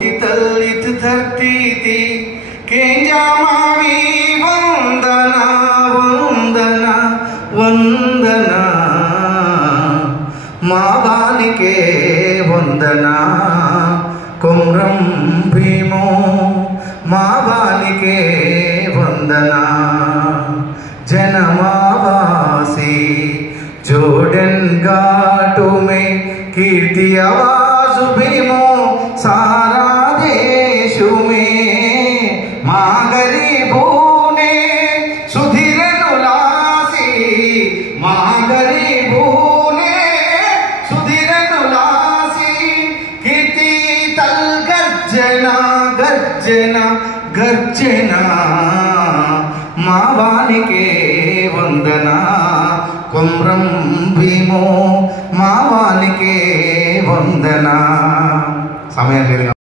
तलित धरती थी केंजा मावी वंदना वंदना वंदना मावानिके वंदना कुम्रम भीमो मावानिके वंदना जनमावासी जोर्डन घाटों में कीर्ति आवाज भीमो सारा देश में माँ गरीबों ने सुधीर नुलासी माँ गरीबों ने सुधीर नुलासी कीर्ति तल गर्जना गर्जना गर्जना माँ वानिके वंदना कुम्रम भीमो माँ वानिके वंदना समय